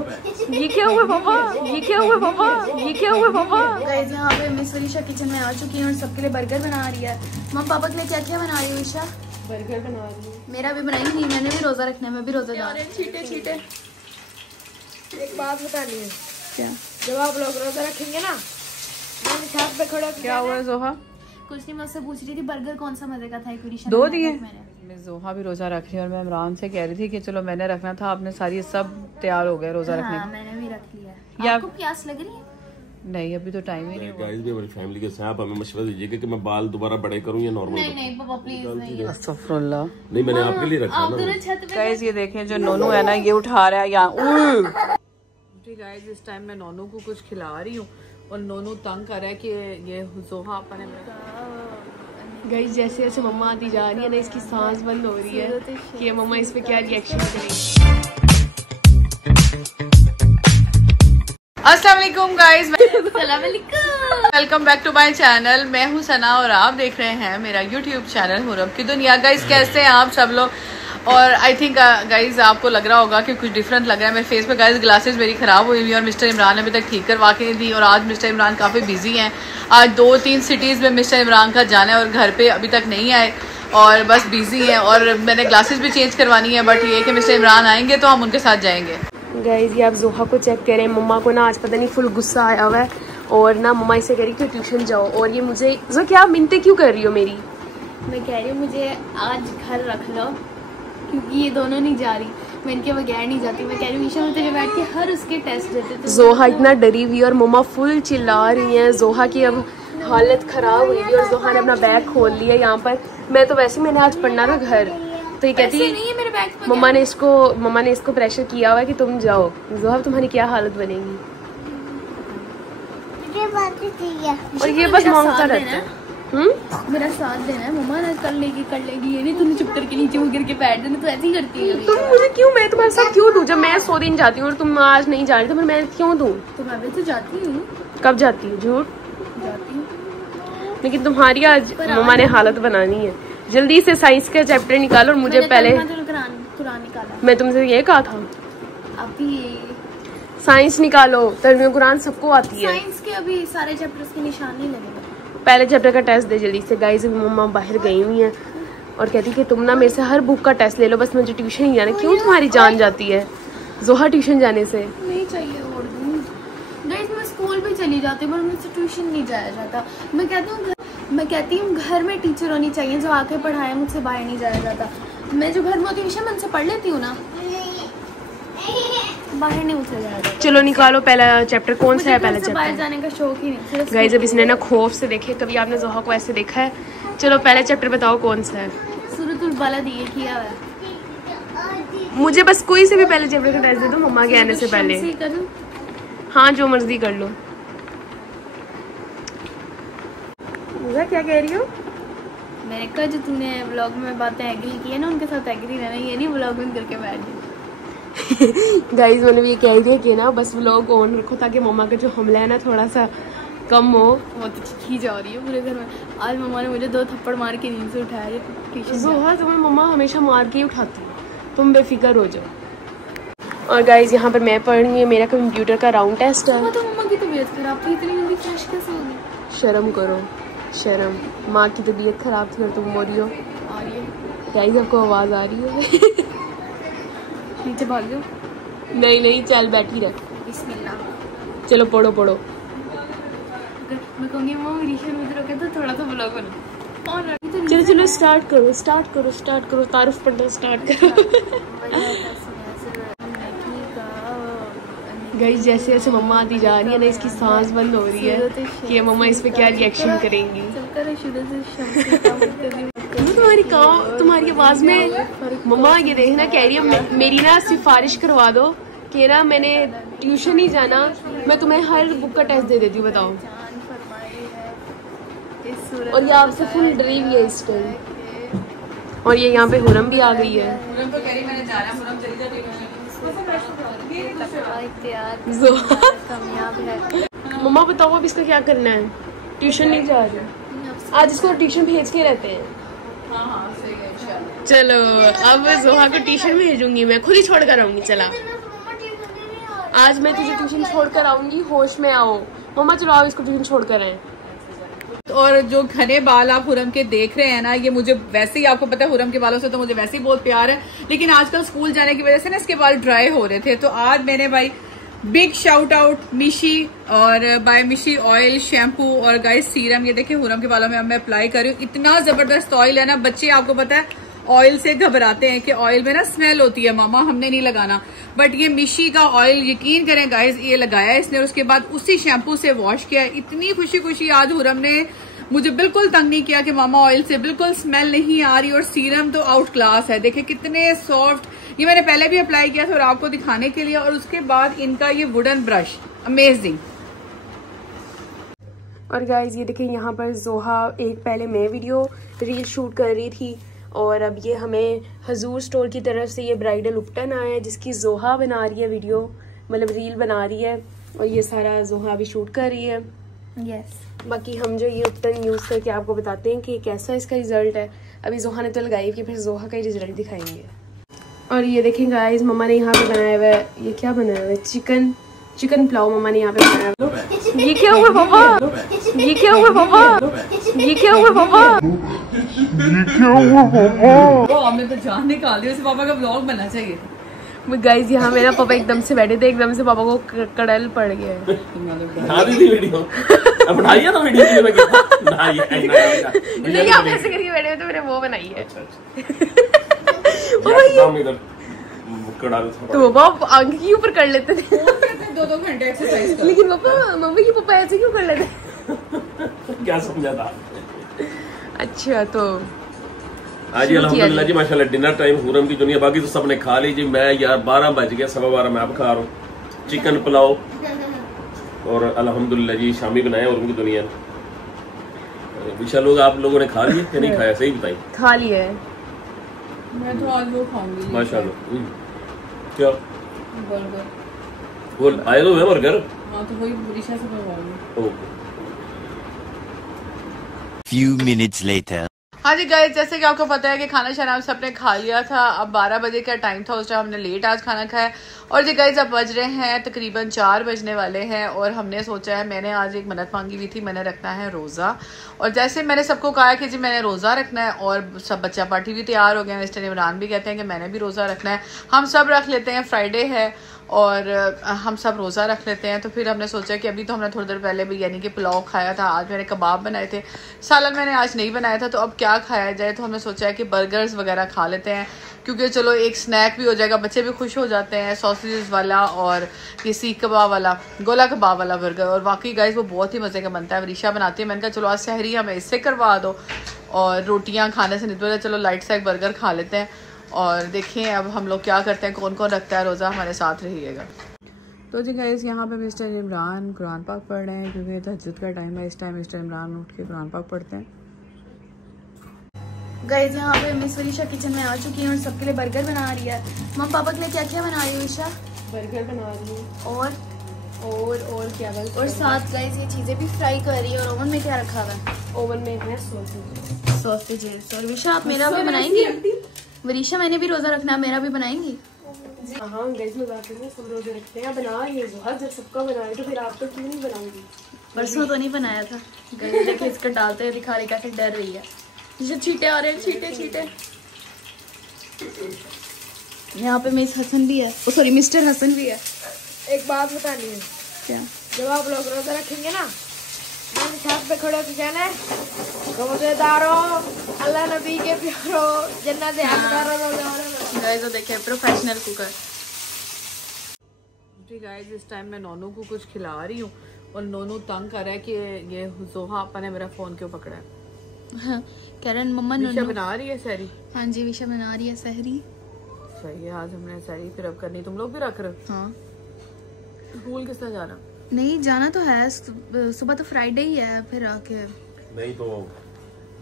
ये क्या हुआ पापा, ये क्या हुआ पापा, ये क्या हुआ पापा। गाइस यहाँ पे मिस वरीशा किचन में आ चुकी है और सबके लिए बर्गर बना रही है। मम्मा पापा के लिए क्या क्या बना रही है वरीशा? बर्गर बना रही हूँ। मेरा भी बनाई नहीं, मैंने भी रोजा रखना है, मैं भी रोजादार। छीटे छीटे। एक बात बतानी है। क्या? जब आप लोग रोजा रखेंगे ना, मैंने छत पे खड़ा क्या हुआ जोहा? कुछ नहीं, मैं उससे पूछ रही थी बर्गर कौन सा मजे का था। एक वरीशा 2 दिए। मैं जोहा भी रोजा रख रही हूँ और मैं इमरान से कह रही थी कि चलो मैंने रखना था, आपने सारी सब तैयार हो गए रोजा रखने हाँ, मैंने भी रख लिया। या आपको प्यास लग रही है? नहीं, अभी तो टाइम ही नहीं हुआ। गाइस भी हमारी फैमिली के साथ हमें मशवरा दीजिएगा कि मैं बाल दोबारा बड़े करूं या नॉर्मल नहीं नहीं पापा प्लीज नहीं। अस्तगफुरुल्लाह। नहीं, मैंने आपके लिए रखा आप ना। दोनों छत पे। गाइस ये देखें, जो नोनू है ना ये उठा रहा है यहाँ। गाइस इस टाइम मैं नोनू को कुछ खिला रही हूँ और नोनू तंग कर रहा है कि ये जोहा अपने गाइस जैसे जैसे मम्मा आती जा रही है ना, इसकी सांस बंद हो रही है कि मम्मा इस पे क्या रिएक्शन करेंगी। अस्सलाम वालेकुम गाइस, अस्सलाम वालेकुम, welcome back to my channel. मैं हूँ सना और आप देख रहे हैं मेरा यूट्यूब चैनल हुरम की दुनिया। गाइस कैसे हैं आप सब लोग? और आई थिंक गाइस आपको लग रहा होगा कि कुछ डिफरेंट लग रहा है मेरे फेस पे। गाइस ग्लासेस मेरी खराब हुई हुई और मिस्टर इमरान अभी तक ठीक करवा के नहीं दी और आज मिस्टर इमरान काफ़ी बिजी हैं। आज 2-3 सिटीज़ में मिस्टर इमरान का जाना है और घर पे अभी तक नहीं आए और बस बिजी हैं। और मैंने ग्लासेस भी चेंज करवानी है, बट ये कि मिस्टर इमरान आएंगे तो हम उनके साथ जाएंगे। गाइस ये आप जोहा को चेक करें, मम्मा को ना आज पता नहीं फुल गुस्सा आया हुआ है और ना मम्मा इसे कह रही कि ट्यूशन जाओ। और ये मुझे जो क्या मिन्नते क्यों कर रही हो मेरी? मैं कह रही हूँ मुझे आज घर रख लो क्योंकि ये दोनों नहीं जा रही, मैं इनके बगैर नहीं जाती। मैं कह रही हूँ ईशा में तेरे बैठ के हर उसके टेस्ट देते थे। जोहा इतना डरी हुई और मम्मा फुल चिल्ला रही हैं। जोहा की अब हालत खराब हुई थी और जोहा ने अपना बैग खोल लिया यहाँ पर। मैं तो वैसे मैंने आज पढ़ना था घर, तो ये कहती नहीं है मेरे बैग पे। मम्मा ने इसको प्रेशर किया हुआ है कि तुम जाओ। जोहा तुम्हारी क्या हालत बनेगी? और ये बस मांगता रहता है। मेरा साथ देना है मम्मा, ना कर लेगी ये नहीं तुमने चुप करके नीचे गिर के बैठ देना, तो ऐसे ही करती है। तुम मुझे क्यों, मैं तुम्हारे साथ क्यों दूं? जब मैं 100 दिन जाती हूँ और तुम आज नहीं जा रही तो मैं क्यों दूं? तो मैं भी तो जाती हूँ। कब जाती हूँ? झूठ जाती हूँ, लेकिन तुम्हारी आज मम्मा ने हालत बनानी है। जल्दी से साइंस का चैप्टर निकालो और मुझे पहले। कुरान निकाला, मैं तुमसे ये कहा था अभी साइंस निकालो। तर्जुमा कुरान सबको आती है। साइंस के अभी सारे चैप्टर्स के निशान नहीं लगे। पहले चैप्टर का टेस्ट दे जल्दी से। गाइस मम्मा बाहर गई हुई हैं और कहती कि तुम ना मेरे से हर बुक का टेस्ट ले लो, बस मुझे ट्यूशन नहीं जाना। क्यों तुम्हारी जान जाती है जोहा ट्यूशन जाने से? नहीं चाहिए और गाइस मैं स्कूल भी चली जाती हूँ पर मुझसे ट्यूशन नहीं जाया जाता। मैं कहती हूँ घर में टीचर होनी चाहिए जो आके पढ़ाए, मुझसे बाहर नहीं जाया जाता। मैं जो घर में होती हूँ मैं उनसे पढ़ लेती हूँ ना, बाहर नहीं मुझसे जाया जाता। चलो निकालो पहला चैप्टर। कौन सा है पहला चैप्टर? बाहर जाने का शौक ही नहीं। गाइस अब इसने ना खौफ से देखे, कभी आपने जोहा को ऐसे देखा है? चलो पहला चैप्टर बताओ कौन सा है? सूरतुल बलद ये किया है। मुझे बस कोई से भी पहले चैप्टर का टेस्ट दे दो मम्मा के आने से पहले। हाँ जो मर्जी कर लो। क्या कह रही हो? मैंने कहा जो तूने व्लॉग में बातें एग्री की है ना उनके साथ एग्री रहना, ये नहीं व्लॉग में करके बैठ जाए। गाइस मैंने भी ये कह दिया कि ना बस व्लॉग ऑन रखो ताकि मम्मा का जो हमला है ना थोड़ा सा कम हो। बहुत अच्छी जा रही है पूरे घर में। आज मम्मा ने मुझे 2 थप्पड़ मार के नींद से उठाया। जोहा तुम्हें मम्मा हमेशा मार के ही उठाती है, तुम बेफिक्र हो जाओ। और गाइस यहाँ पर मैं पढ़ रही हूँ, मेरा कंप्यूटर का राउंड टेस्ट है। तो मम्मा की तबीयत खराब थी, इतनी जल्दी फ्रेश कैसे होगी? शर्म करो शर्म, माँ की तबीयत खराब थी और तुम हो रही हो। गाइस आपको आवाज़ आ रही है? नीचे भाग जाओ। नहीं चल बैठी रह। बिस्मिल्लाह। चलो पढ़ो। मैं कहूँगी मम्मा रीशन में रोके तो थोड़ा सा ब्लॉग बना। और चलो स्टार्ट करो तारुफ पढ़ना स्टार्ट करो। गाइस जैसे जैसे मम्मा आती जा रही है ना, इसकी सांस बंद हो रही है कि मम्मा इस पे क्या रिएक्शन करेंगी। तुम्हारी आवाज में मम्मा ये देखना कह रही है मेरी ना सिफारिश करवा दो कि ना मैंने ट्यूशन नहीं जाना, मैं तुम्हें हर बुक का टेस्ट दे देती हूँ। बताओ। और ये आपसे फुल डरी हुई है इस टाइम। और ये यहाँ पे हुरम भी आ गई है। मम्मा बताओ अब इसका क्या करना है? ट्यूशन नहीं जा रही आज, इसको ट्यूशन भेज के रहते हैं। चलो अब जोहा को ट्यूशन भेजूंगी मैं, खुद ही छोड़ कर आऊंगी। चला आज मैं तुझे ट्यूशन छोड़कर आऊंगी, होश में आओ। मम्मा चलो आओ इसको ट्यूशन छोड़कर आए। और जो घने बाल आप हुरम के देख रहे हैं ना, ये मुझे वैसे ही, आपको पता है हुरम के बालों से तो मुझे वैसे ही बहुत प्यार है, लेकिन आजकल स्कूल जाने की वजह से ना इसके बाल ड्राई हो रहे थे। तो आज मैंने भाई बिग शाउट आउट मिशी और बाय मिशी ऑयल, शैम्पू और गाइस सीरम, ये देखिए हुरम के बालों में अब मैं अप्लाई कर रही हूँ। इतना जबरदस्त ऑयल है ना, बच्चे आपको पता है ऑयल से घबराते हैं कि ऑयल में ना स्मेल होती है, मामा हमने नहीं लगाना, बट ये मिशी का ऑयल यकीन करें गाइस, ये लगाया इसने और उसके बाद उसी शैम्पू से वॉश किया। इतनी खुशी खुशी आज हुरम ने मुझे बिल्कुल तंग नहीं किया कि मामा ऑयल से बिल्कुल स्मेल नहीं आ रही। और सीरम तो आउट क्लास है, देखिए कितने सॉफ्ट, ये मैंने पहले भी अप्लाई किया था और आपको दिखाने के लिए। और उसके बाद इनका ये वुडन ब्रश अमेजिंग। और गाइज ये देखिए यहाँ पर जोहा, एक पहले मैं वीडियो रील शूट कर रही थी और अब ये हमें हजूर स्टोर की तरफ से ये ब्राइडल उपटन आया है जिसकी जोहा बना रही है वीडियो, मतलब रील बना रही है। और ये सारा जोहा भी शूट कर रही है। यस। बाकी हम जो ये उपटन यूज़ करके आपको बताते हैं कि कैसा इसका रिजल्ट है। अभी जोहा ने तो लगाई कि फिर जोहा का ही रिजल्ट दिखाएंगे। और ये देखें गाइस, मम्मा ने यहाँ पे बनाया हुआ है, ये क्या बनाया हुआ है, चिकन पुलाव मम्मा ने यहाँ पे बनाया हुआ है। ये क्या हुआ पापा, ये क्या हुआ पापा, ये क्या हुआ पापा, हमने तो जान निकाल दी, उसे पापा का ब्लॉग बनना चाहिए। गाइस यहाँ मेरा पापा एकदम से बैठे थे, एकदम से पापा को कड़ल पड़ गया है। नहीं आप ऐसे करके बैठे हुए तो मैंने वो बनाई है। तो पापा आंख के ऊपर कर लेते थे 2-2 घंटे एक्सरसाइज। लेकिन पापा मम्मी की पापा ऐसे क्यों कर लेते? क्या समझा था? अच्छा तो आज अल्हम्दुलिल्लाह जी माशाल्लाह डिनर टाइम हुरम की दुनिया, बाकी तो सबने खा ली जी। मैं यार 12 बज गया, 12:15 मैं अब खा रहा हूँ चिकन पुलाव और अल्हम्दुलिल्लाह जी शामी बनाया हुरम की दुनिया ने। विशा लोग आप लोगों ने खा लिया या नहीं खाया, सही बताइए। खा लिया है। मैं तो आज वो खाऊंगी माशाल्लाह। क्या बर्गर? वो आए तो है बर्गर? हाँ तो वही विशा से मंगवाऊंगी। ओके। Few minutes later. हाँ जी गाइस, जैसे कि आपको पता है कि खाना शाना हम सबने खा लिया था। अब 12 बजे का टाइम था, उस टाइम हमने लेट आज खाना खाया। और जी गाइस अब बज रहे हैं तकरीबन 4 बजने वाले हैं और हमने सोचा है, मैंने आज एक मन्नत मांगी हुई थी, मैंने रखना है रोज़ा। और जैसे मैंने सबको कहा कि जी मैंने रोज़ा रखना है और सब बच्चा पार्टी भी तैयार हो गए हैं, मिस्टर इमरान भी कहते हैं कि मैंने भी रोज़ा रखना है, हम सब रख लेते हैं, फ्राइडे है और हम सब रोज़ा रख लेते हैं। तो फिर हमने सोचा कि अभी तो हमने थोड़ी देर पहले बिरयानी के पुलाव खाया था, आज मैंने कबाब बनाए थे, सालन मैंने आज नहीं बनाया था, तो अब क्या खाया जाए। तो हमने सोचा है कि बर्गर्स वगैरह खा लेते हैं, क्योंकि चलो एक स्नैक भी हो जाएगा, बच्चे भी खुश हो जाते हैं। सॉसेज वाला और ये सीख कबाब वाला, गोला कबाब वाला बर्गर, और वाकई गाइस वो बहुत ही मज़े का बनता है। वरीशा बनाती है, मैंने कहा चलो आज सहरी हमें इससे करवा दो और रोटियाँ खाने से निकल, चलो लाइट सा एक बर्गर खा लेते हैं। और देखें अब हम लोग क्या करते हैं, कौन कौन रखता है रोज़ा, हमारे साथ रहिएगा। तो जी गाइस यहाँ पे मिस्टर इमरान कुरान पाक पढ़ रहे हैं, क्योंकि तहज्जुद का टाइम है, इस टाइम मिस्टर इमरान उठ के कुरान पाक पढ़ते हैं। गाइस यहाँ पे मिस वरीशा किचन में आ चुकी है और सबके लिए बर्गर बना रही है। मम्मा पापा के लिए क्या क्या बना रही है वरीशा? बर्गर बना रही हूँ और क्या बस। और साथ गाइस ये चीज़ें भी फ्राई कर रही है। और ओवन में क्या रखा हुआ है? ओवन में है सॉसेजेस। और वरीशा आप मेरा भी बनाएंगी? वरीशा मैंने भी रोज़ा रखना है, मेरा भी बनाएंगी? हाँ गाइस मजाक में सब रोजे रखते हैं, बना ये जोहा जब सबका बनाए तो फिर आप तो क्यों नहीं बनाऊंगी? परसों तो नहीं बनाया था। गाइस देखिए इसका डालते हुए दिखा रही कैसे डर रही है। छींटे आ रहे हैं, छींटे। यहाँ पे मिस हसन भी है, ओ सॉरी मिस्टर हसन भी है। एक बात बतानी है। क्या? जब आप लोग रोजा रखेंगे ना, मैंने छत पे खड़े होकर कहना है रोजेदारो अल्लाह नबी के प्यारो जन्नत के हकदारो रोजेदारो। गाइस तो देखे प्रोफेशनल कुकर। जी गाइस इस टाइम मैं नोनू को कुछ खिला रही हूँ और नोनू तंग कर रहा है कि ये जोहा आपा ने मेरा फोन क्यों पकड़ा है। हाँ, करण मम्मा विशा बना रही है सहरी। हाँ जी विशा बना रही है सहरी। सही है, आज हमने सहरी फिर अब करनी, तुम लोग भी रख रहे हो? हाँ। स्कूल किस तरह जाना? नहीं जाना तो है, सुबह तो फ्राइडे ही है, फिर आके नहीं तो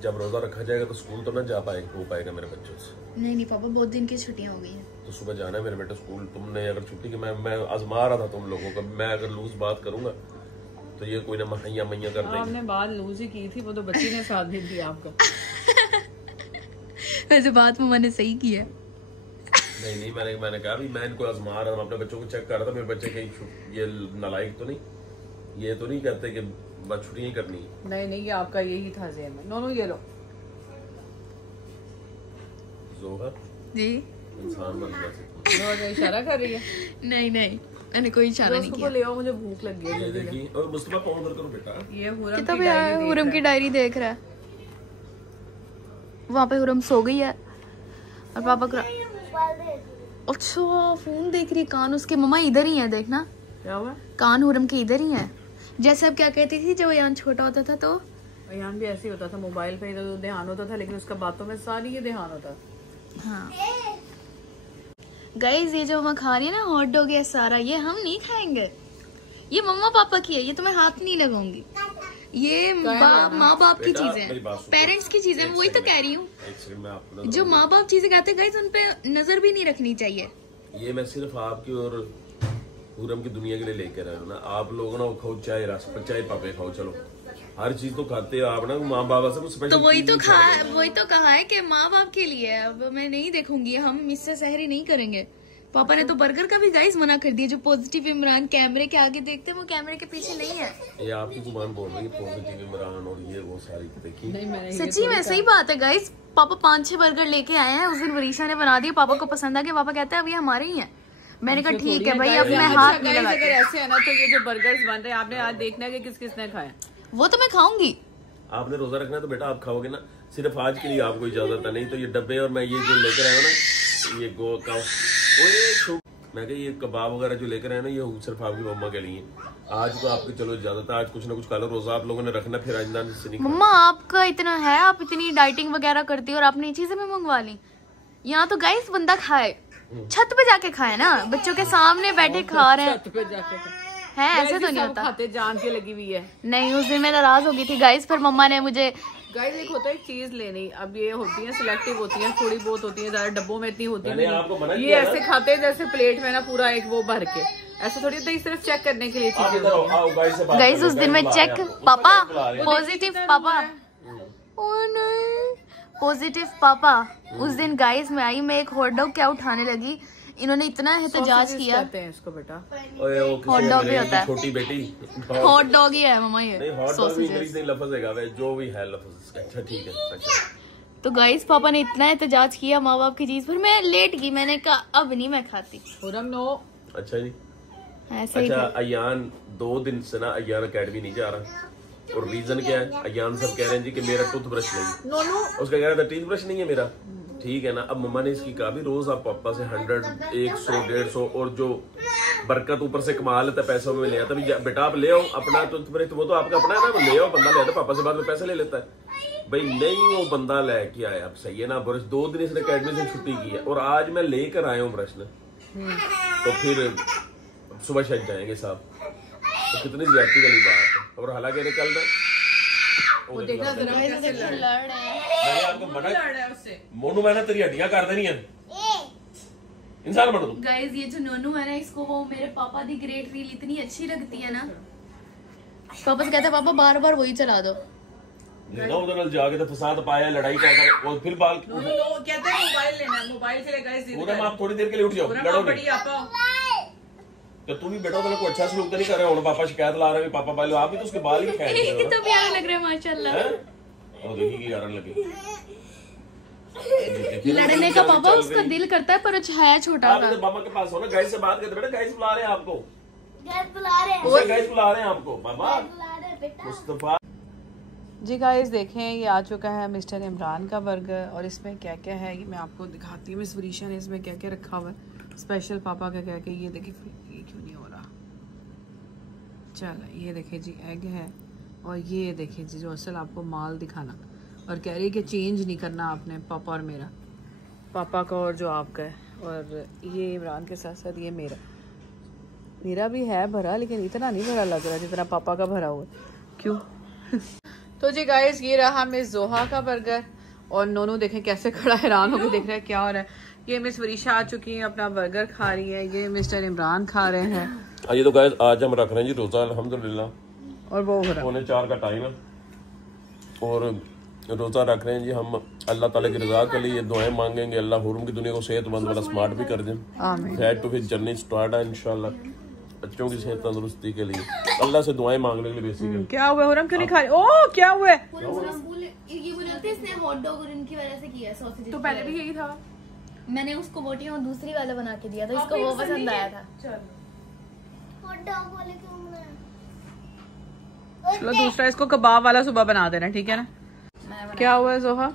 जब रोजा रखा जाएगा तो स्कूल तो ना जा पाएगा मेरे बच्चों से। नहीं पापा बहुत दिन की छुट्टियां हो गई हैं। तो सुबह जाना है मेरे बेटे स्कूल। तुमने अगर छुट्टी की, मैं आजमा रहा था तुम लोगों का, मैं अगर लूज बात करूंगा तो ये कोई ना मैया कर देंगे। आपने बात लूज ही की थी, वो तो बच्ची ने साथ भी दिया आपका। वैसे बात मम्मा ने सही की है। नहीं मैंने कहा भी मैं इनको आजमा रहा हूँ, अपने बच्चों को चेक कर रहा था, मेरे बच्चे कहीं ये नालायक तो नहीं, ये तो नहीं कहते कि बस छुट्टियां करनी। नहीं ये आपका यही था ज़हन में। नो ये लो जोहर जी इंसान बन गया। नो इशारा कर रही है। नहीं मैंने कोई इशारा नहीं किया। ले आओ, मुझे भूख लग गई है। ये देखिए, और मुस्तफा फोन उधर करो बेटा। ये किताब यार हुरम की डायरी देख रहा है। वहाँ पे हुरम सो गई है और पापा को अच्छा फोन देख रही है। कान उसके मम्मा इधर ही है, देखना क्या हुआ। कान हुरम के इधर ही है। जैसे अब क्या कहती थी जब यान छोटा होता था तो अयान भी ऐसे ही होता था, मोबाइल पे तो ध्यान होता था, लेकिन उसका बातों में सारी ये ध्यान होता। हाँ गाइस, ये जो हम खा रही है ना हॉट डॉग है सारा, ये हम नहीं खाएंगे, ये मम्मा पापा की है, ये तो मैं हाथ नहीं लगाऊंगी। ये माँ बाप की चीजें हैं, पेरेंट्स की चीजें, मैं वही तो कह रही हूँ। जो माँ बाप चीजें खाते हैं गाइस उन पे नजर भी नहीं रखनी चाहिए। ये मैं सिर्फ आपकी और हुरम की दुनिया के लिए लेकर आया हूँ ना। आप लोग ना खाओ, चाहे रस चाहे पापे खाओ, चलो हर चीज तो खाते हो आप ना, माँ बाप से कुछ स्पेशल। तो वही तो कहा है कि माँ बाप के लिए। अब मैं नहीं देखूंगी, हम इससे सहरी नहीं करेंगे। पापा ने तो बर्गर का भी गाइस मना कर दिया। जो पॉजिटिव इमरान कैमरे के आगे देखते हैं वो कैमरे के पीछे नहीं है। ये आपकी जुबान बोल रही है पॉजिटिव इमरान और ये वो सारी, देखिए सच्ची में सही बात है गाइस। पापा 5-6 बर्गर लेके आए हैं, उस दिन वरीशा ने बना दिया, पापा को पसंद आ गया। पापा कहते हैं अब ये हमारे ही हैं। मैंने कहा ठीक है भाई, अब मैं हाथ नहीं लगाती। अगर ऐसे है ना तो ये जो बर्गर्स बन रहे हैं आपने आज देखना है कि किस किसने खाए। वो तो मैं खाऊंगी। आपने रोजा रखना है तो बेटा आप खाओगे ना, सिर्फ आज के लिए आपको इजाजत है, नहीं तो ये डब्बे और मैं ये जो लेकर आया ना, ये गो का मैं कहा ये कबाब वगैरह जो लेकर आया ना, ये सिर्फ आपकी मम्मा के लिए। आज तो आपकी चलो इजाजत है, आज कुछ ना कुछ खा लो, रोजा आप लोगों ने रखना, फिर आइंदा से नहीं। मम्मा आपका इतना है, आप इतनी डाइटिंग वगैरह करती हो और आपने चीजें भी मंगवा ली। यहाँ तो गाइस बंदा खाए, छत पे जाके खाए ना, बच्चों के सामने बैठे खा रहे हैं। छत पे जाके है ऐसे तो नहीं होता। खाते जान के लगी हुई है। नहीं, उस दिन मैं नाराज हो गई थी गाइस, फिर मम्मा ने मुझे गाइस एक होता है चीज लेनी, अब ये होती है सिलेक्टिव होती है, थोड़ी बहुत होती है, ज्यादा डब्बों में इतनी होती नहीं। ये ऐसे खाते हैं जैसे प्लेट में ना पूरा एक वो भर के, ऐसे थोड़ी होता है, सिर्फ चेक करने के लिए चीजें। गाइस उस दिन मैं चेक पापा पॉजिटिव पापा पॉजिटिव पापा उस दिन गाइस मैं आई, मैं एक हॉट डॉग क्या उठाने लगी, इन्होंने इतना एहतजाज किया। इसको बेटा हॉट डॉग भी होता है, छोटी बेटी हॉट डॉग ही है मम्मा ये। नहीं हॉट डॉग भी इंग्लिश नहीं लफ्ज है, जो भी है लफ्ज। अच्छा ठीक है। अच्छा तो गाइस पापा ने इतना एहतजाज किया माँ बाप की चीज पर, मैं लेट गई, मैंने कहा अब नहीं मैं खाती। अच्छा जी ऐसे ही अच्छा अयान 2 दिन से ना अयान अकेडमी नहीं जा रहा, और रीजन क्या है? अयान सब कह रहे हैं जी कि मेरा टूथब्रश नहीं, उसका कह रहा था टूथब्रश नहीं है मेरा, ठीक है ना। अब मम्मा ने इसकी कहा भी रोज आप पापा से 100, 100, 150 और जो बरकत ऊपर से कमा लेता है पैसों में ले आता है, बेटा आप ले आओ अपना टूथब्रश, वो तो आपका अपना है ना, वो ले आओ, बंदा ले आता पापा से बाद में पैसे ले लेता है। भाई नहीं वो बंदा लेके आया, अब सही है ना, ब्रश 2 दिन इसने अकेडमी से छुट्टी की है और आज मैं लेकर आया हूँ ब्रश ने, तो फिर सुबह शायद जाएंगे साहब, तो कितनी ज्यादती वाली बात है। और हालांकि निकल रहा मोनू मैंने तेरी हड्डियां कर देनी है, इंसान बन तू। गाइस ये जो नोनू है ना, इसको वो मेरे पापा दी ग्रेट रील इतनी अच्छी लगती है ना, पापा से कहता है पापा बार बार वही चला दो। ना उधर जाके तो फसाद पाया, लड़ाई कर और फिर बाल कहते हैं मोबाइल लेना, मोबाइल के लिए गाइस आप थोड़ी देर के लिए उठ जाओ, लड़ो नहीं तो तुम भी बेटा को अच्छा सलूक तो नहीं कर रहे हो, पापा शिकायत ला रहे हैं पापा बाल, आप भी तो उसके बाल ही फेंक रहे हो। तो प्यारा लग रहा है माशाल्लाह। और देखिए यार लगे लड़ने का पापा उसका दिल करता है, पर छाया छोटा था। आप मामा के पास हो ना, गाइस से बात करते बेटा, गाइस बुला रहे हैं आपको, गाइस बुला रहे हैं आपको बाबा मुस्तफा जी। गाइस देखें ये आ चुका है मिस्टर इमरान का बर्गर, और इसमें क्या क्या है ये मैं आपको दिखाती हूँ। मिस वरीशा ने इसमें क्या क्या रखा हुआ है स्पेशल पापा का क्या क्या। ये देखिए ये क्यों नहीं हो रहा, चल ये देखिए जी एग है, और ये देखिए जी जो असल आपको माल दिखाना, और कह रही है कि चेंज नहीं करना आपने पापा और मेरा, पापा का और जो आपका है, और ये इमरान के साथ साथ ये मेरा भी है भरा, लेकिन इतना नहीं भरा लग रहा जितना पापा का भरा हुआ। क्यों? तो जी गाइस ये रहा मिस जोहा का बर्गर, और नोनू देखें कैसे खड़ा हैरान होकर देख रहा है क्या हो रहा है। ये मिस वरीशा आ चुकी है, अपना बर्गर खा रही है, ये मिस्टर इमरान खा रहे हैं। ये तो गाइस आज हम रख रहे हैं जी रोजा अल्हम्दुलिल्लाह, और वो हो रहा है 3:45 का टाइम है, और रोज़ा रख रहे हैं जी हम अल्लाह ताला की रज़ा के लिए दुआएं मांगेंगे। अल्लाह हुर्रम की दुनिया को सेहतमंद वाला स्मार्ट भी कर दें। आमीन। खैर तो फिर जर्नी स्टार्ट है इंशाल्लाह बच्चों की सेहत तंदुरुस्ती के लिए अल्लाह से दुआएं मांगने के लिए बेसिकली। क्या हुआ हुरम क्यों नहीं खा रही? ओह क्या हुआ है? ये बोलते इसने हॉट डॉग और इनकी वजह से किया सॉसेज। तो पहले भी यही था। मैंने उसको बोटी और दूसरी वाला बना के दिया था, उसको वो पसंद आया था। हॉट डॉग वाले क्यों बनाया? चलो दूसरा इसको कबाब वाला सुबह बना देना, ठीक है ना? क्या हुआ है जोहा?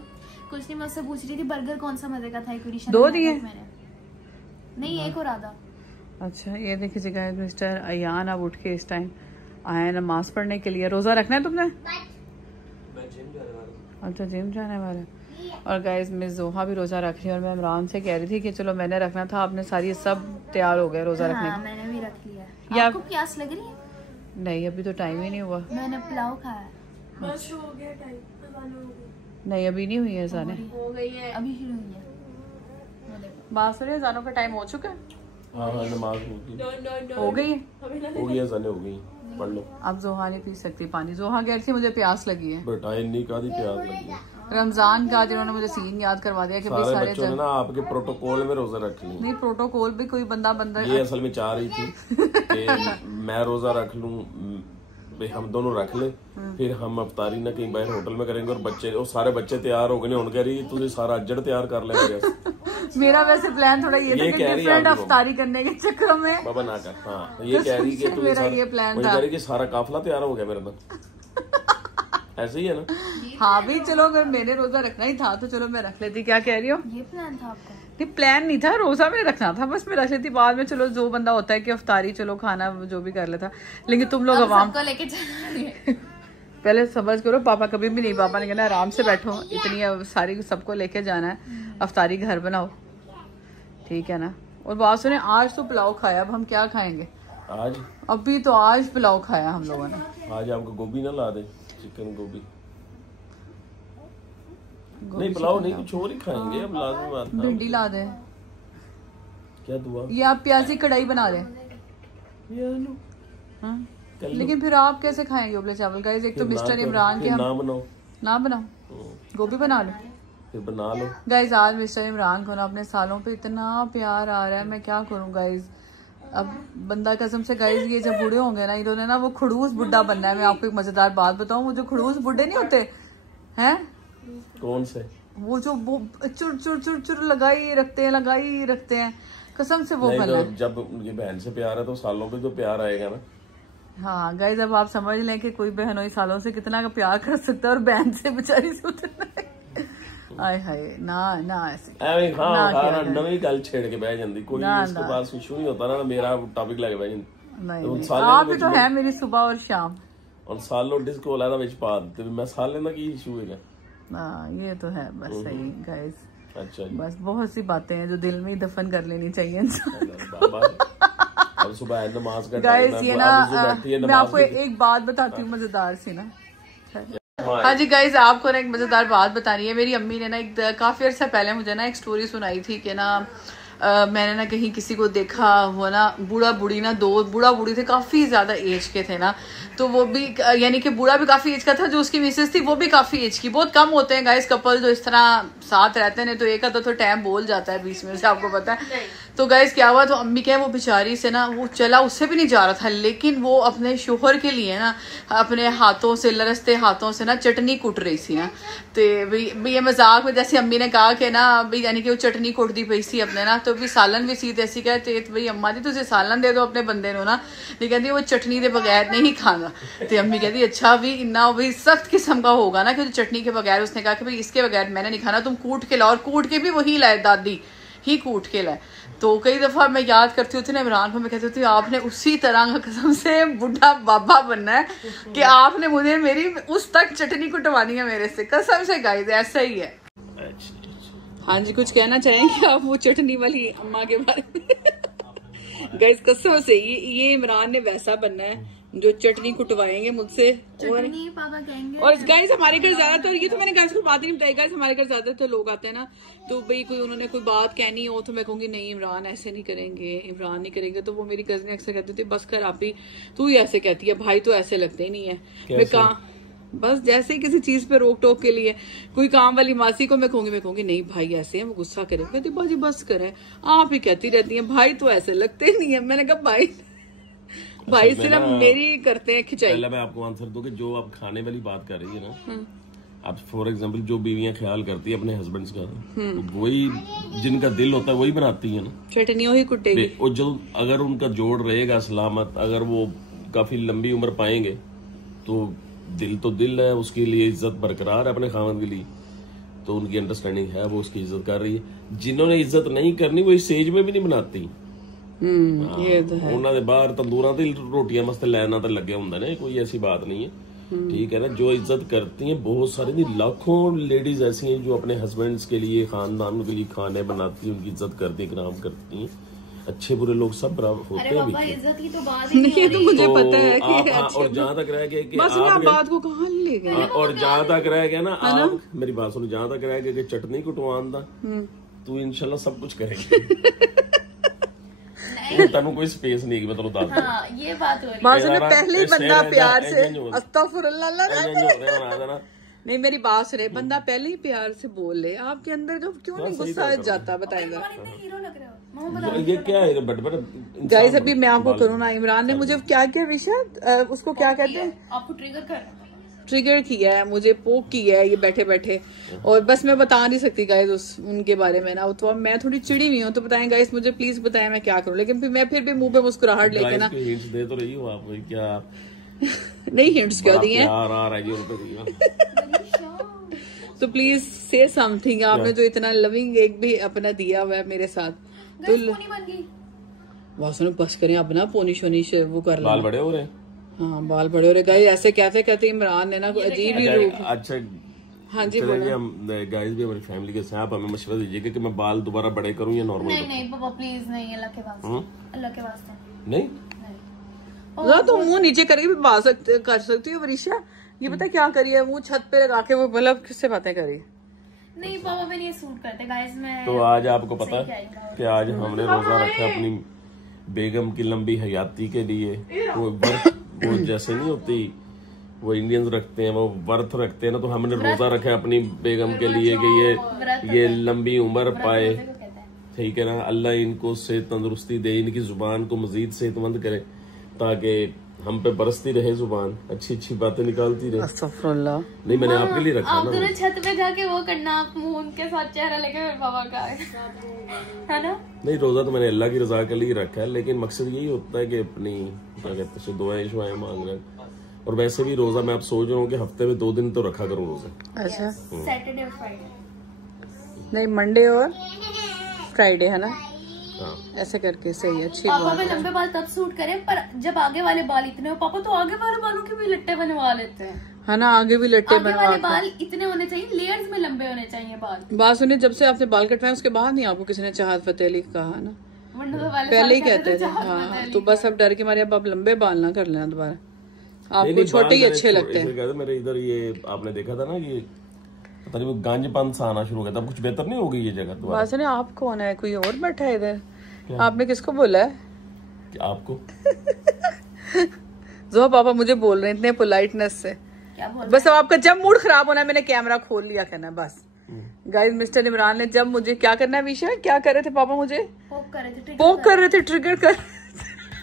कुछ नहीं, मैं उससे पूछ रही थी बर्गर कौन सा मजे का था। एक दो दिए मैंने, नहीं एक और आधा। अच्छा ये देखिए गाइस मिस्टर अयान अब उठ के इस टाइम आया नमाज पढ़ने के लिए। रोजा रखना है तुमने? अच्छा जिम जाने वाले। और गाइस मिस जोहा भी रोजा रख रही है और मैं इमरान से कह रही थी कि चलो मैंने रखना था, आपने सारी सब तैयार हो गए रोजा रखने हाँ, मैंने भी रख लिया। या आपको प्यास लग रही है? नहीं अभी तो टाइम ही नहीं हुआ। मैंने पुलाव खाया। बस हो गया टाइम, नहीं अभी नहीं हुई है जाने, हो गई है। अभी शुरू हुई है। बात सुनिए जानो का टाइम हो चुका है। हाँ नमाज होगी हो गई है, हो गई जाने हो गई पढ़ लो। अब जोहा नहीं पी सकती पानी। जोहा कह रही थी मुझे प्यास लगी है। बेटा इन्नी का दी प्यास लगी है। रमजान का जिन्होंने मुझे सीन याद करवा दिया कि भाई सारे सारे बच्चों ने ना आपके प्रोटोकॉल में रोजा रख ली। नहीं प्रोटोकॉल भी कोई बंदा ये असल में चाह रही थी कि मैं रोजा रख लूं, भाई हम दोनों रख ले, फिर हम अफ्तारी ना कहीं बाहर होटल में करेंगे और बच्चे और सारे बच्चे तैयार हो गए। कह रही तुझे सारा अज्जड़ तैयार कर लेंगे। मेरा वैसे प्लान थोड़ा ये था कि डिफरेंट अफ्तारी करने के चक्कर में बाबा ना कर। हाँ ये कह रही कि मेरा ये प्लान था। कह रही कि सारा काफिला तैयार हो गया मेरे तो ऐसे ही है ना। हाँ भी चलो अगर मैंने रोजा रखना ही था तो चलो मैं रख लेती। क्या कह रही हो? ये प्लान था आपका? नहीं प्लान नहीं था, रोजा में रखना था बस मैं रख लेती। बाद में चलो जो बंदा होता है कि अफ्तारी चलो खाना जो भी कर लेता, लेकिन तुम लोग अवाम सबको लेके चल रही है। पहले समझ करो। पापा कभी भी नहीं, पापा ने कहना आराम से बैठो, इतनी सारी सबको लेके जाना है, अफ्तारी घर बनाओ, ठीक है ना? और बात सुने आज तो पुलाव खाया, अब हम क्या खाएंगे आज? अभी तो आज पुलाव खाया हम लोगों ने। आज आपको गोभी ना ला दे, चिकन गोभी नहीं पुलाव नहीं कुछ और ही खाएंगे। अब लाजमी बात है भिंडी ला दे। क्या दुआ या आप प्याजी कढ़ाई बना दे। हाँ? लेकिन फिर आप कैसे खाएंगे उबले चावल? गाइस एक तो मिस्टर इमरान के हम ना बनाओ, गोभी बना लो फिर बना लो। गाइस आज मिस्टर इमरान को ना अपने सालों पे इतना प्यार आ रहा है, मैं क्या करूं गाइस। अब बंदा कसम से गाइस ये जब बूढ़े होंगे ना इन्होंने ना वो खड़ूस बुड्ढा बनना है। मैं आपको एक मजेदार बात बताऊं, वो जो खड़ूस बुड्ढे नहीं होते हैं, कौन से? वो जो चुर चुर चुर चुर लगाई रखते हैं कसम से वो बनना है। जब ये बहन से प्यार है तो सालों पे तो प्यार आएगा ना। हाँ गाइस अब आप समझ लें कि कोई बहनों सालों से कितना का प्यार कर सकता है और बहन से बेचारी से उतना आए हाय ना ऐसे नवी गल छेड़ के बह जाती कोई इसके पास इशू नहीं होता ना। मेरा टॉपिक लगे बह नहीं आप ही तो है मेरी सुबह और शाम और सालों डिस्को वाला विच पा देते मैं साले ना की इशू है। हाँ ये तो है बस सही गाइस। अच्छा बस बहुत सी बातें हैं जो दिल में ही दफन कर लेनी चाहिए इंसान। अब सुबह नमाज का गाइस ये ना मैं आपको एक बात बताती हूँ मजेदार सी ना। हाँ जी गाइज आपको ना एक मजेदार बात बतानी है। मेरी अम्मी ने ना एक काफी अर्सा पहले मुझे ना एक स्टोरी सुनाई थी कि ना मैंने ना कहीं किसी को देखा, वो ना बूढ़ा बूढ़ी ना दो बूढ़ा बूढ़ी थे, काफी ज्यादा एज के थे ना, तो वो भी यानी कि बूढ़ा भी काफी एज का था, जो उसकी मिसेस थी वो भी काफी एज की। बहुत कम होते हैं गाइस कपल जो इस तरह साथ रहते हैं, तो एक आधा तो टाइम बोल जाता है बीच में से, आपको पता है। तो गाइस क्या हुआ, तो अम्मी क्या है वो बेचारी से ना वो चला उससे भी नहीं जा रहा था, लेकिन वो अपने शोहर के लिए ना अपने हाथों से लरसते हाथों से ना चटनी कुट रही थी ना। तो ये मजाक में जैसे अम्मी ने कहा कि ना भाई यानी कि वो चटनी कुटती पई सी अपने ना, तो भी सालन भी सी ऐसी कहते भाई अम्मा जी तुझे सालन दे दो अपने बंदे नो ना, नहीं कहती वो चटनी के बगैर नहीं खाना। तो अम्मी कहती अच्छा भी इन्ना भाई सख्त किस्म का होगा ना कि चटनी के बगैर। उसने कहा कि भाई इसके बगैर मैंने नहीं खाना, तुम कूट के लाओ, और कूट के भी वही लाए, दादी ही कूट के लाए। तो कई दफा मैं याद करती होती ना इमरान को, मैं कहती होती आपने उसी तरह का कसम से बुढ़ा बाबा बनना है कि आपने मुझे मेरी उस तक चटनी कुटवानी है मेरे से, कसम से गाइस ऐसा ही है। हाँ जी कुछ कहना चाहेंगे आप वो चटनी वाली अम्मा के बारे में? गाइस कसम से ये इमरान ने वैसा बनना है जो चटनी कुटवाएंगे मुझसे, चटनी पापा कहेंगे। और गाइस हमारे घर ज्यादातर, ये तो मैंने गाइस को बात ही नहीं बताई, गाइस हमारे घर ज्यादातर लोग आते हैं ना, तो भाई कोई उन्होंने कोई बात कहनी हो तो मैं कहूंगी नहीं इमरान ऐसे नहीं करेंगे, इमरान नहीं करेंगे, तो वो मेरी कजन अक्सर कहती थी बस कर आप ही, तू ही ऐसे कहती है, भाई तो ऐसे लगते ही नहीं है। मैं कहा बस जैसे ही किसी चीज पे रोक टोक के लिए कोई काम वाली मासी को मैं कहूंगी नहीं भाई ऐसे है, वो गुस्सा करे, कहती बाजी बस करे, आप ही कहती रहती हैं भाई तो ऐसे लगते नहीं है। मैंने कहा भाई सिर्फ मेरी करते हैं खिंचाई। पहले मैं आपको आंसर दूं कि जो आप खाने वाली बात कर रही है ना, आप फॉर एग्जांपल जो बीवियां ख्याल करती है अपने हस्बैंड्स का, वही जिनका दिल होता है वही बनाती है ना, चटनी वही कुटेगी। और जो अगर उनका जोड़ रहेगा सलामत, अगर वो काफी लंबी उम्र पाएंगे तो दिल तो दिल है, उसके लिए इज्जत बरकरार है अपने खामद के लिए, तो उनकी अंडरस्टैंडिंग है, वो उसकी इज्जत कर रही है। जिन्होंने इज्जत नहीं करनी वो इस एज में भी नहीं बनाती। ये तो है। उन्होंने बाहर तंदूरा ते रोटियां मस्त लैना तो लगे होंगे ने, कोई ऐसी बात नहीं है। ठीक है ना, जो इज्जत करती हैं बहुत सारी नहीं, लाखों लेडीज ऐसी हैं जो अपने हस्बैंड्स के लिए, खानदान के लिए खाने बनाती हैं, उनकी इज्जत करती हैं, इकराम करती हैं। अच्छे बुरे लोग सब बराबर होते हैं। पापा इज्जत की तो बात ही नहीं, तो मुझे पता है कि और जहाँ तक रह गया कि बस आप बात को कहाँ ले गए, और जहाँ तक रह गया ना, आप मेरी बात सुनो, जहाँ तक रह गया कि चटनी कुटवान दा तू इंशाल्लाह सब कुछ करेगी। कोई स्पेस नहीं, मैं तुम्हें बता दूं। ये बात हो रही है। पहले ही बंदा प्यार से अस्तगफुरुल्लाह नहीं, मेरी बात सुने, बंदा पहले ही प्यार से बोल ले, आपके अंदर का क्यों नहीं गुस्सा आ जाता, बताएगा। हीरो लग रहे हो। ये क्या है गाइस, अभी मैं आपको करूँ ना, इमरान ने मुझे क्या किया विशा, उसको क्या कहते हैं, आपको ट्रिगर किया है, मुझे पोक किया है ये बैठे बैठे, और बस मैं बता नहीं सकती गाइस उनके बारे में ना, तो अब मैं थोड़ी चिड़ी हुई हूँ, तो बताएं गाइस, मुझे प्लीज बताएं मैं क्या करूँ। लेकिन फिर भी मुंह पे मुस्कुराहट लेके ना, हिंट्स दे तो रही हूँ आप, क्या नहीं हिंट्स क्यों दिए, तो प्लीज से समथिंग। आपने जो इतना लविंग एक भी अपना दिया हुआ है मेरे साथ, तो बहुत सुनो बस करें अपना पोनी शोनी वो कर लो। बाल बड़े हो रहे, हाँ बाल बड़े हो रहे गाइस, ऐसे कहते इमरान ने ना कोई अजीब ही रूप। अच्छा हाँ जी, हम गाइस भी हमारी फैमिली के साथ, आप हमें मशवरा दीजिएगा कि मैं बाल दोबारा बड़े करूं या नॉर्मल? नहीं पापा प्लीज नहीं, अल्लाह के वास्ते, अल्लाह के वास्ते नहीं। तो मुंह नीचे करके भी बात कर सकती हो वरिशा, ये पता क्या करिए, मुंह छत पे लगा के वो मतलब किससे बातें करी। नहीं पापा मैंने ये सूट करते गाइस। मैं तो आज आपको पता है कि आज हमने रोजा रखा अपनी बेगम की लंबी हयाती के लिए। वो जैसे नहीं होती वो इंडियंस रखते हैं, वो व्रत रखते हैं ना, तो हमने रोजा रखा है अपनी बेगम के लिए कि ये लंबी उम्र पाए। ठीक है ना, अल्लाह इनको सेहत तंदुरुस्ती दे, इनकी जुबान को मजीद सेहतमंद करे, ताकि हम पे बरसती रहे जुबान, अच्छी अच्छी बातें निकालती रहे। अस्तगफुरुल्लाह। नहीं, मैंने आपके लिए रखा आप दोनों छत पे जाके वो करना, आप मुंह उनके साथ चेहरा लेके मेरे पापा का है ना। नहीं, रोजा तो मैंने अल्लाह की रजा के लिए रखा है, लेकिन मकसद यही होता है कि अपनी क्या कहते हैं दुआएं शुआएं मांग रहे हैं। और वैसे भी रोजा मैं आप सोच रहा हूँ कि हफ्ते में 2 दिन तो रखा करूँ रोजा। अच्छा, सैटरडे और फ्राइडे नहीं मंडे और फ्राइडे है ना, हाँ ऐसे करके सही है, अच्छी पापा बात में है। लंबे बाल तब सूट करें, पर जब आगे वाले बाल इतने हो पापा, तो आगे वाले बालों के भी लट्टे बनवा लेते हैं, है ना, आगे भी लट्टे आगे बनवा वाले बाल इतने होने चाहिए, लेयर्स में लंबे होने चाहिए बाल। बात सुनिए, जब से आपने बाल कटवाए उसके बाद नहीं आपको किसी ने चाहत फतेह अली कहा ना, वरना तो पहले ही कहते थे। हाँ, तो बस अब डर के मारे अब आप लंबे बाल ना कर लेना दोबारा, आपको छोटे ही अच्छे लगते हैं। मेरे इधर ये आपने देखा था ना, ये पता नहीं वो गांजपन सा आना शुरू हो गया था, कुछ बेहतर नहीं होगी ये जगह दोबारा। बात सुनिए, आप कौन है, कोई और बैठा है इधर, आपने किसको बोला है? आपको जो पापा मुझे बोल रहे हैं इतने पोलाइटनेस से, क्या बोल बस अब आपका जब मूड खराब होना है मैंने कैमरा खोल लिया करना है बस। गाइस, मिस्टर इमरान ने जब मुझे क्या करना है, विषय क्या कर रहे थे पापा, मुझे पोक कर रहे थे, ट्रिगर कर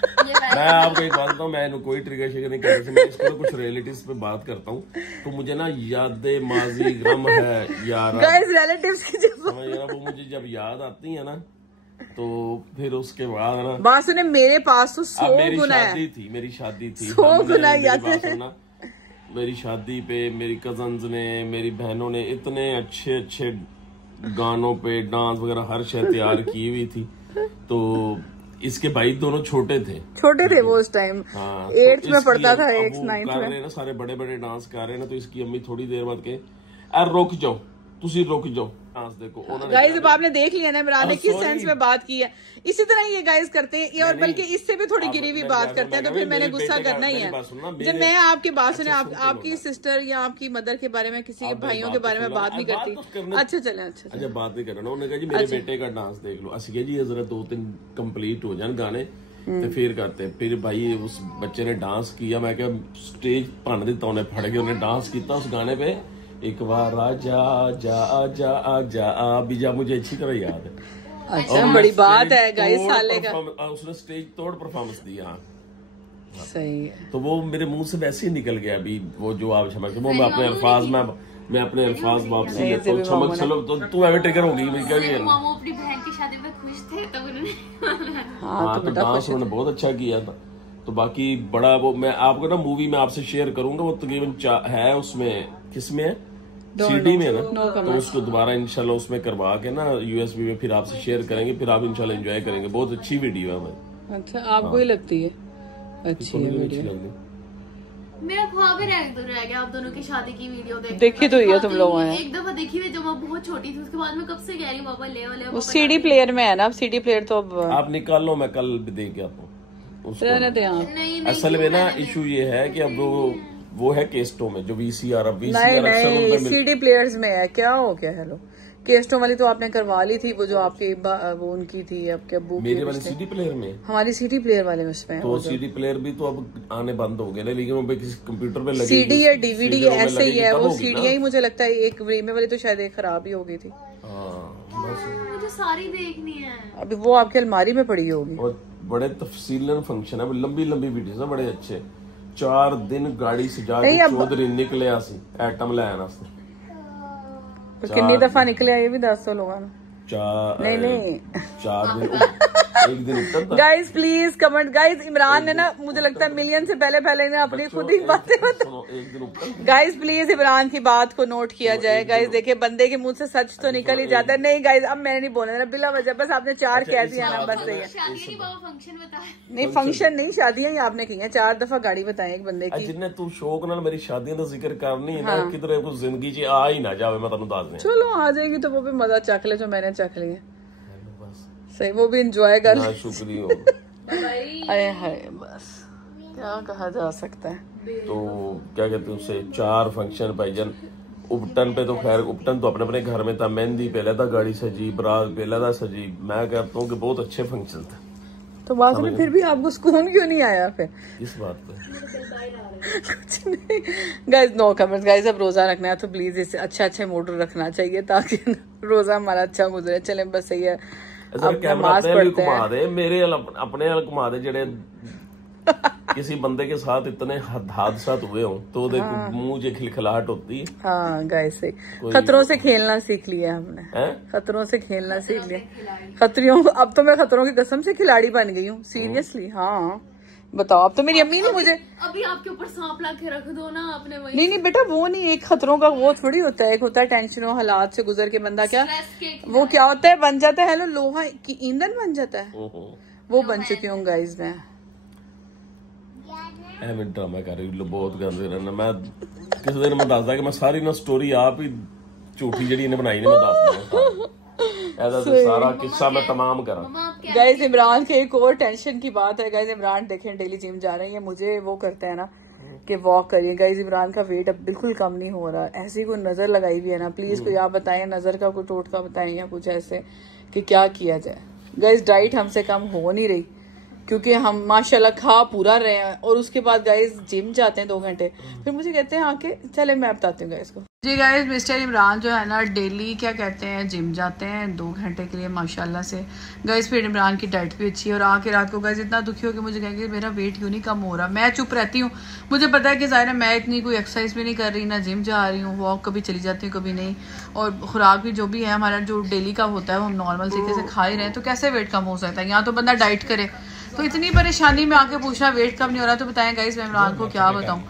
मैं आपको एक बात बताऊं, मैं कोई ट्रिगर शिगर नहीं कर रही, मैं इसको कुछ रिलेटिव्स पे बात करता हूँ, तो मुझे ना यादें माजी गम है यार। गाइस, रिलेटिव्स की वो मुझे जब याद आती है ना, तो फिर उसके बाद ना बात सुने, मेरे पास तो 100 गुना है। मेरी शादी थी 100 गुना याद है। मेरी शादी पे मेरी कजन्स ने, मेरी बहनों ने इतने अच्छे अच्छे गानों पे डांस वगैरह हर शय तैयार की हुई थी। तो इसके भाई दोनों छोटे थे वो उस टाइम। हाँ, 8th में पढ़ता था, 8th 9th कर रहे ना, सारे बड़े बड़े डांस कर रहे ना, तो इसकी अम्मी थोड़ी देर बाद के रुक जाओ, तुसी रुक जाओ, डांस देखो। गाइस, अब आपने देख लिया ना इमरान ने किस सेंस में बात की है, इसी तरह ये गाइस करते हैं, ये और बल्कि इससे भी थोड़ी गिरी हुई बात करते हैं, तो फिर मैंने गुस्सा करना ही है। जब मैं आपकी बात सुने, आपकी सिस्टर या आपकी मदर के बारे में, किसी के भाइयों के बारे में बात नहीं करती। अच्छा चले, अच्छा बात नहीं करना। उन्होंने कहा जी मेरे बेटे का डांस देख लो, असि जी जरा 2-3 कंप्लीट हो जाए गाने, ਤੇ ਫਿਰ ਕਰਤੇ। ਫਿਰ ਭਾई उस बच्चे ने डांस किया, मैं क्या स्टेज भन दिता उन्हें फड़ के, उन्हें डांस किया उस गाने पे, एक बार आजा जा आजा आजा भी जा, मुझे अच्छी तरह याद है। अच्छा, बड़ी बात है गाइस, साले का उसने स्टेज तोड़ परफॉर्मेंस दिया। सही है, तो वो मेरे मुंह से वैसे ही निकल गया अभी, वो जो आप समझ, वो मैं अपने अल्फाज मैं अपने अल्फाज वापसी लेता हूँ। समझ चलो तो तू अभी ट्रिगर होगी, मैं क्या किया मामू अपनी बहन की शादी में खुश थे तब उन्होंने हाँ तो डांस उन्होंने बहुत अच्छा किया था। तो बाकी बड़ा वो मैं आपको ना मूवी में आपसे शेयर करूंगा, वो तकरीबन है उसमें, किसमें है, सीडी में ना, तो उसको दोबारा इंशाल्लाह उसमें करवा के ना यूएसबी में फिर आपसे शेयर करेंगे, फिर आप इंशाल्लाह एंजॉय करेंगे। बहुत अच्छी वीडियो है हमारी। अच्छा, आपको ही लगती है अच्छी है वीडियो? मेरा ख्वाब ही रह गया आप दोनों की शादी की वीडियो देखी तो है तुम लोगों ने? एक दफा देखी हुई जब मैं बहुत छोटी थी, उसके बाद मैं कब से कह रही हूँ पापा ले आओ। वो सीडी प्लेयर में है ना, अब सीडी प्लेयर तो अब आप निकालो, मैं कल भी दे के आता हूँ। नहीं असल में ना इशू ये है कि अब वो है केस्टो में जो वीसीआर, अब नहीं नहीं सीडी प्लेयर्स में है। क्या हो गया? हेलो, केस्टो वाली तो आपने करवा ली थी, वो जो आपकी वो उनकी थी, आपके अब्बू मेरे वाले सीडी प्लेयर में, हमारी सीडी प्लेयर वाले में उसमें तो सीडी प्लेयर भी तो अब आने बंद हो गए ना, लेकिन वो किसी कंप्यूटर पे लगी सीडी या डीवीडी ऐसे ही है, वो सीडी ही मुझे लगता है। एक रीमे वाली तो शायद एक खराब ही हो गई थी। मुझे सारी देखनी है, अभी वो आपकी अलमारी में पड़ी होगी। और बड़े तफसीलन फंक्शन है, लंबी लंबी वीडियोस है, बड़े अच्छे। 4 दिन गाड़ी सजा के चौधरी निकले आसी आइटम ले आना। तो कितनी दफा निकले ये भी 10 लोगों ने? 4 नहीं 4 दिन एक दिन उतर। Guys please comment, guys Imran ने ना मुझे लगता है मिलियन से पहले ने अपनी खुद ही बातें गाइस प्लीज इमरान की बात को नोट किया जाए। गाइस देखिए, बंदे के मुंह से सच तो निकल ही जाता है। नहीं गाइस, अब मैंने नहीं बोलना बिला वजह, बस आपने 4 कह दिया ना, बस सही है। नहीं फंक्शन नहीं, शादियां ही आपने की हैं। 4 दफा गाड़ी बताएं एक बंदे की। जिन्हें तू शौक नाल मेरी शादियां दा जिक्र करनी है ना, किधर कुछ जिंदगी च आ ही ना जावे, मैं तुहानू दस दूं। चलो आ जाएगी तो वो भी मजा चख ले जो मैंने चख लिया, सही, वो भी एंजॉय कर ले। शुक्रिया हाय हाय, बस क्या कहा जा सकता है। तो क्या कहते हैं उसे, 4 फंक्शन भाईजान। उपटन पे तो खैर, उपटन तो अपने अपने घर में था, मेहंदी पहले था, गाड़ी सजी, बारात पहले था सजी। मैं कहता हूँ कि बहुत अच्छे फंक्शन थे। तो वहां से फिर भी आपको सुकून क्यों नहीं आया फिर? इस बात पे कुछ नहीं गाइस, नो कमेंट्स गाइस। अब रोजा रखना है तो प्लीज इसे अच्छे मूड रखना चाहिए ताकि रोजा हमारा अच्छा गुजरे। चले बस सही है, अब नमाज पढ़ते हैं। मेरे अपने घुमा दे जेड़े किसी बंदे के साथ इतने हादसा हुए हो तो मुंह जे खिलखिलाहट होती है। हाँ गाइस सही, खतरों से खेलना सीख लिया हमने, खतरों से खेलना सीख लिया। खतरियों, अब तो मैं खतरों की कसम से खिलाड़ी बन गई हूँ, सीरियसली। हाँ बताओ, अब तो मेरी अम्मी ने मुझे अभी आपके ऊपर सांप ला के रख दो ना आपने, वही नहीं बेटा, वो नहीं, एक खतरों का वो थोड़ी होता है, एक होता है टेंशन और हालात से गुजर के बंदा क्या वो क्या होता है बन जाता है, लोहा की ईंधन बन जाता है, वो बन चुकी हूँ गाइस मैं। ड्रामा कर रही बहुत गंदे रहना। मैं किसी दिन मैं दसदा कि मैं सारी ना स्टोरी आप ही झूठी जी इन्हें बनाई मैं दस सारा किस्सा मैं तमाम करा। गाइस इमरान के एक और टेंशन की बात है गाइस, इमरान देखें डेली जिम जा रहे हैं, मुझे वो करते हैं ना कि वॉक करिए। गाइस इमरान का वेट अब बिल्कुल कम नहीं हो रहा, ऐसी कोई नजर लगाई हुई है ना, प्लीज कोई आप बताएं, नजर का कोई टोटका बताएं या कुछ ऐसे कि क्या किया जाए। गाइस डाइट हमसे कम हो नहीं रही क्योंकि हम माशाल्लाह खा पूरा रहे हैं और उसके बाद गाइस जिम जाते हैं 2 घंटे, फिर मुझे कहते हैं आके चले मैं बताती हूँ गाइस को। जी गाइस, मिस्टर इमरान जो है ना डेली क्या कहते हैं जिम जाते हैं 2 घंटे के लिए माशाल्लाह से। गाइस फिर इमरान की डाइट भी अच्छी है और आके रात को गाइस इतना दुखी हो कि मुझे कहेंगे मेरा वेट क्यों नहीं कम हो रहा। मैं चुप रहती हूँ, मुझे पता है कि ज़ाहिर है मैं इतनी कोई एक्सरसाइज भी नहीं कर रही, ना जिम जा रही हूँ, वॉक कभी चली जाती हूँ कभी नहीं, और खुराक भी जो भी है हमारा जो डेली का होता है वो हम नॉर्मल तरीके से खा ही रहे हैं, तो कैसे वेट कम हो सकता है? यहाँ तो बंदा डाइट करे, तो इतनी परेशानी में आके पूछना वेट कम नहीं हो रहा, तो बताएं गाइस मैं इमरान को क्या बताऊं।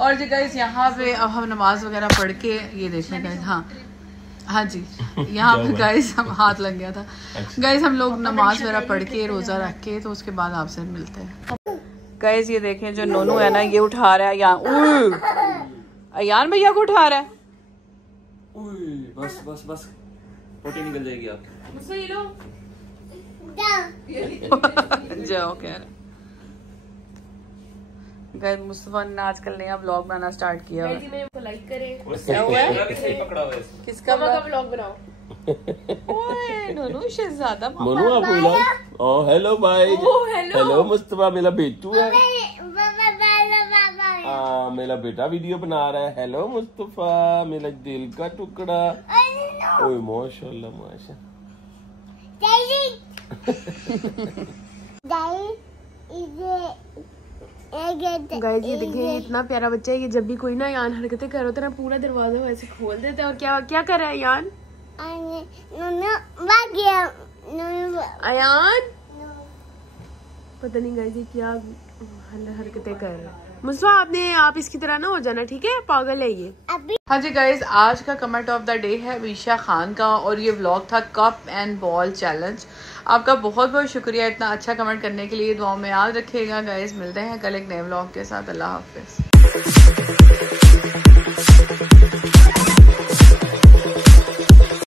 और जी गाइस यहाँ पे अब हम नमाज वगैरह पढ़ के ये देखें गाइस, हाँ जी यहाँ पे गाइस हम हाथ लग गया था गाइस, हम लोग नमाज वगैरह पढ़ के रोजा रख के तो उसके बाद आपसे मिलते हैं। गाइस ये देखें जो नोनू है ना ये उठा रहा है अयान भैया को उठा रहा है। बस बस बस रोटी निकल जाएगी आप जाओ कह रहे गाइस। मुस्तफा ने आजकल नया ब्लॉग बनाना स्टार्ट किया है, लाइक करें, किसका ब्लॉग ब्लॉग बनाओ ओए नोनू शहजादा मोनू आप बुला। ओ हेलो भाई। हेलो मुस्तफा, मेरा बेटू है। मेरा बेटा वीडियो बना रहा है। हेलो मुस्तफा, मेरा दिल का टुकड़ा। ओए माशाल्लाह माशाल्लाह। गाइस ये देखिए इतना प्यारा बच्चा है। ये जब भी कोई ना यान हरकतें कर होता है ना, पूरा दरवाजा वैसे खोल देता है। और क्या क्या कर रहा है यान? अयान पता नहीं गाइस ये क्या हरकतें कर रहा है। मुस्तफा आप इसकी तरह ना हो जाना, ठीक है? पागल है ये। हाँ जी गाइज, आज का कमेंट ऑफ द डे है विशा खान का और ये व्लॉग था कप एंड बॉल चैलेंज। आपका बहुत बहुत शुक्रिया इतना अच्छा कमेंट करने के लिए। दुआओं में याद रखिएगा गाइज। मिलते हैं कल एक नए व्लॉग के साथ। अल्लाह हाफिज।